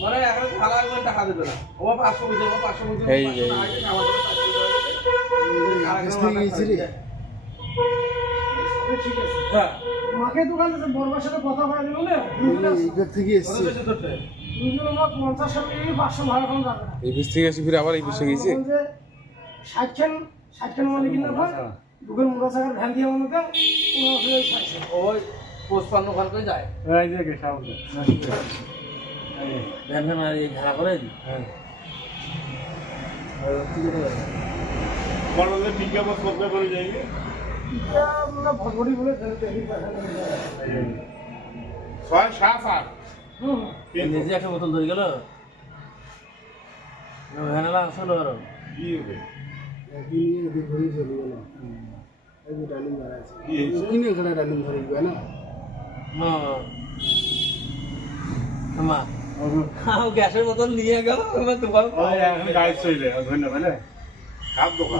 মানে এখন খালা একবার টাকা দিবে না ও 500 বুঝে ও 500 বুঝে এই যে আগে খাওয়া দাওয়া ঠিক আছে হ্যাঁ মাকে দোকানে যে বড়বার সাথে কথা বলা গেল না এইবার থেকে এসছে দুজন আমরা 50 টাকা 500 ভাড়া কম যাবে না এই পিস থেকে আসি ফিরে আবার এই পিসে গেছি 60 মানে কিনা ভাই দুজন মোটরসাইকেল ভ্যান দিয়ে মনে কর ওই 55 খান করে যায় এই যে সামনে ভ্যান ভ্যান আর এই ঝাড়া করে দি হ্যাঁ আর কি করে বড়দের পিকআপ করতে করে যাইবে আমরা ভগবতী বলে ফেলতে ছয় সাত আট নিজে একটা বোতল ধরে গেল ভ্যানেলা আসলো আর কি হবে ঘুরে চলে গেল এই যে ডালিম ধরা আছে কি হয়েছে? কিনে এখানে ডালিম ধরে গেল না মা গ্যাসের বোতল নিয়ে গেল তোমার এখন গাড়ি চলে ধন্যবাদ খাপ দোকান